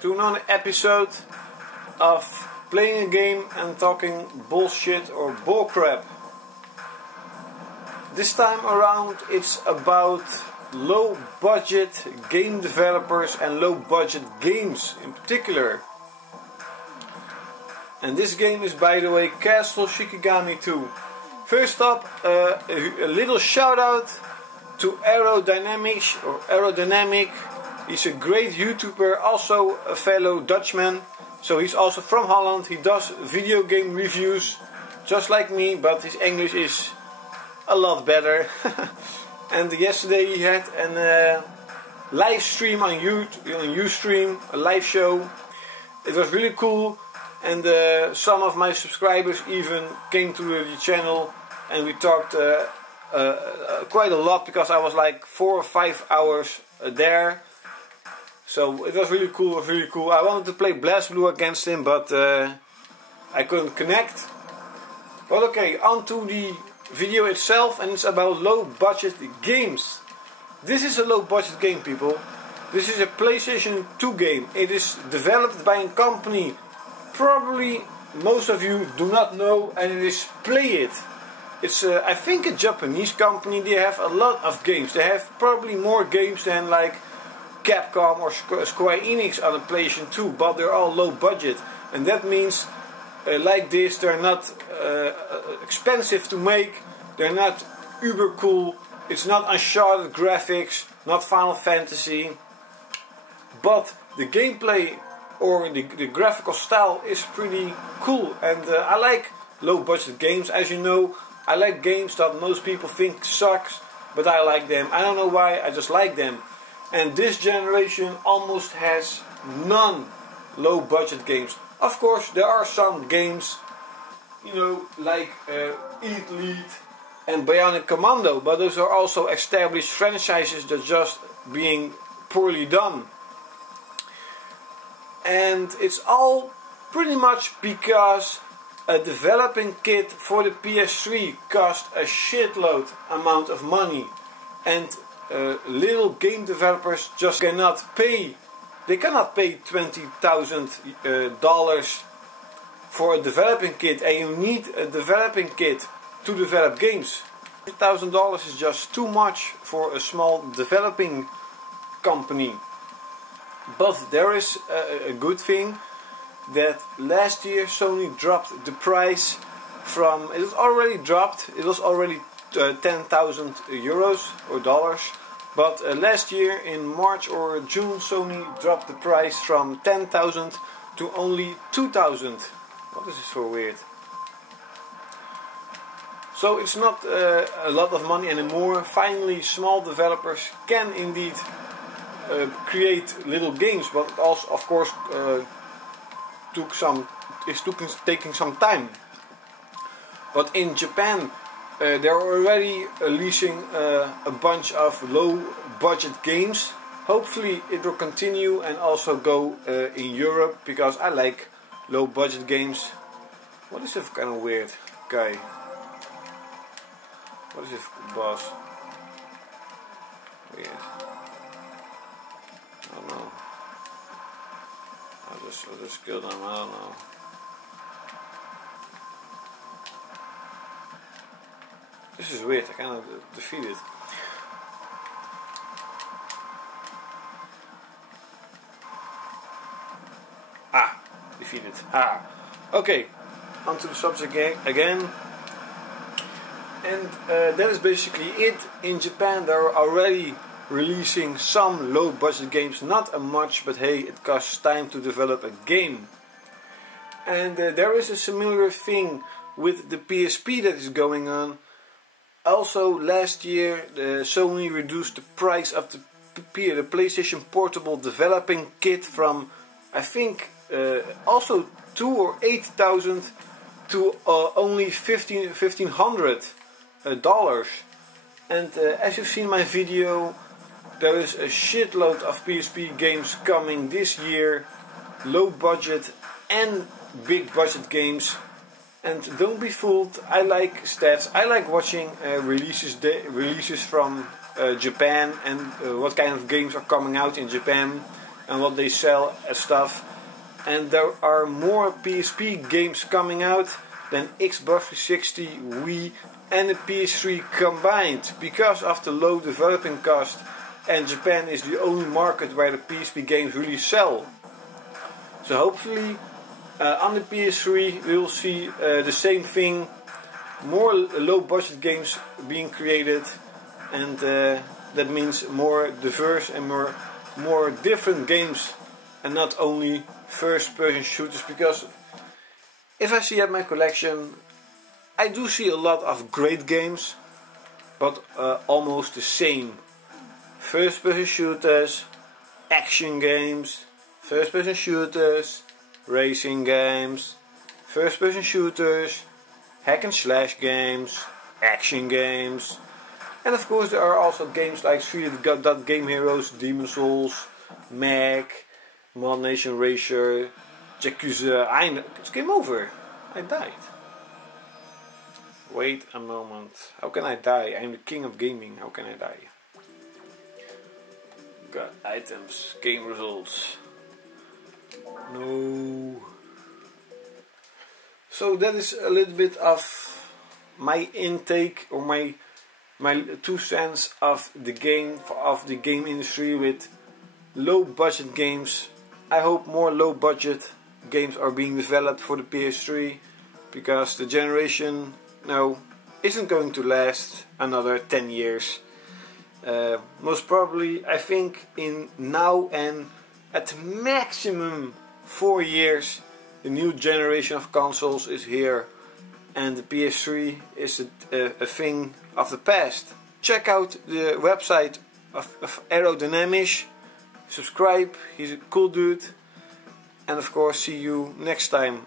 to another episode of playing a game and talking bullshit or bullcrap. This time around it's about low budget game developers and low budget games in particular. And this game is, by the way, Castle Shikigami 2. First up, a little shout out to Aerodynamic. He's a great YouTuber, also a fellow Dutchman. So he's also from Holland. He does video game reviews just like me, but his English is a lot better. And yesterday he had a live stream on Ustream, a live show. It was really cool, and some of my subscribers even came to the channel, and we talked quite a lot because I was like 4 or 5 hours there. So it was really cool, I wanted to play BlazBlue against him, but I couldn't connect. But okay, on to the video itself, and it's about low budget games. This is a low budget game, people. This is a PlayStation 2 game. It is developed by a company probably most of you do not know, and it is Play It. It's I think a Japanese company. They have a lot of games. They have probably more games than like Capcom or Square Enix on the PlayStation 2, but they're all low budget, and that means like this, they're not expensive to make, they're not uber cool, it's not Uncharted graphics, not Final Fantasy, but the gameplay or the graphical style is pretty cool, and I like low budget games. As you know, I like games that most people think sucks, but I like them. I don't know why, I just like them. And this generation almost has none low budget games. Of course, there are some games, you know, like Eat Lead and Bionic Commando, but those are also established franchises that are just being poorly done. And it's all pretty much because a developing kit for the PS3 cost a shitload amount of money, and little game developers just cannot pay. They cannot pay $20,000 for a developing kit, and you need a developing kit to develop games. $1,000 is just too much for a small developing company. But there is a good thing that last year Sony dropped the price from, it was already dropped, it was already 10,000 euros or dollars. But last year in March or June, Sony dropped the price from 10,000 to only 2,000. What is this for weird? So it's not a lot of money anymore. Finally, small developers can indeed create little games, but it also, of course, taking some time. But in Japan, they're already releasing a bunch of low budget games. Hopefully it will continue and also go in Europe, because I like low budget games. What is this kind of weird guy? What is this boss? Weird. I don't know. I'll just kill them, I don't know. This is weird, I cannot defeat it. Defeated. Okay, onto the subject again. And that is basically it. In Japan they're already releasing some low budget games, not much, but hey, it costs time to develop a game. And there is a similar thing with the PSP that is going on. Also last year Sony reduced the price of the PlayStation Portable developing kit from, I think, also 2,000 or 8,000 to only $1,500. And as you've seen in my video, there is a shitload of PSP games coming this year, low budget and big budget games. And don't be fooled, I like stats, I like watching releases from Japan, and what kind of games are coming out in Japan. and what they sell as stuff. And there are more PSP games coming out than Xbox 360, Wii and the PS3 combined, because of the low developing cost, and Japan is the only market where the PSP games really sell. So hopefully on the PS3 we will see the same thing, more low budget games being created, and that means more diverse and more different games, and not only first person shooters. Because if I see at my collection, I do see a lot of great games, but almost the same. First person shooters, action games, first person shooters, racing games, first person shooters, hack and slash games, action games. And of course there are also games like 3D Game Heroes, Demon's Souls, Mag, Mod Nation Racer, Yakuza. It's game over. I died. Wait a moment. How can I die? I'm the king of gaming. How can I die? Got items, game results. No. So that is a little bit of my intake, or my 2 cents of the game industry with low budget games. I hope more low budget games are being developed for the PS3, because the generation isn't going to last another 10 years. Most probably, I think in now and at maximum 4 years the new generation of consoles is here, and the PS3 is a thing of the past. Check out the website of Aerodynamish, subscribe, he's a cool dude, and of course see you next time.